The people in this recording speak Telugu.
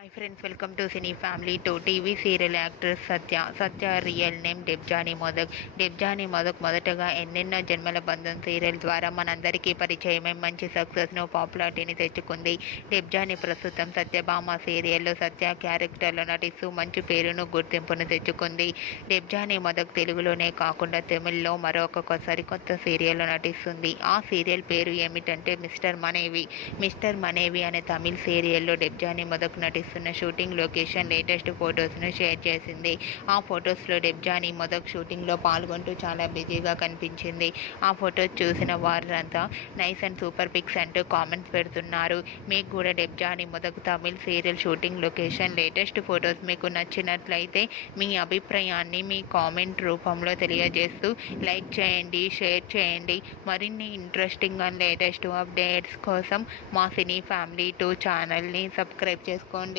Hi friends, welcome to cine family. TV serial actress Satya real name Debjani modak. Debjani modak మొదటగా ఎన్నెన్నో జన్మల బంధం సీరియల్ ద్వారా మనందరికీ పరిచయమై మంచి సక్సెస్ను, పాపులారిటీని తెచ్చుకుంది. డెబ్జానీ ప్రస్తుతం సత్యభామ సీరియల్లో సత్య క్యారెక్టర్లో నటిస్తూ మంచి పేరును, గుర్తింపును తెచ్చుకుంది. డెబ్జానీ మోదక్ తెలుగులోనే కాకుండా తమిళ్లో మరొక సరికొత్త సీరియల్లో నటిస్తుంది. ఆ సీరియల్ పేరు ఏమిటంటే మిస్టర్ మనేవి అనే తమిళ్ సీరియల్లో డెబ్జానీ మోదక్ నటిస్తుంది. షూటింగ్ లొకేషన్ లేటెస్ట్ ఫొటోస్ను షేర్ చేసింది. ఆ ఫొటోస్లో డెబ్జానీ మోదక్ షూటింగ్లో పాల్గొంటూ చాలా బిజీగా కనిపించింది. ఆ ఫొటోస్ చూసిన వారంతా నైస్ అండ్ సూపర్ పిక్స్ అంటూ కామెంట్స్ పెడుతున్నారు. మీకు కూడా Debjani modak Tamil serial shooting location latest photos మీకు నచ్చినట్లయితే మీ అభిప్రాయాన్ని మీ కామెంట్ రూపంలో తెలియజేస్తూ లైక్ చేయండి, షేర్ చేయండి. మరిన్ని ఇంట్రెస్టింగ్ అండ్ లేటెస్ట్ అప్డేట్స్ కోసం మా సినీ ఫ్యామిలీ 2 ఛానల్ని సబ్స్క్రైబ్ చేసుకోండి.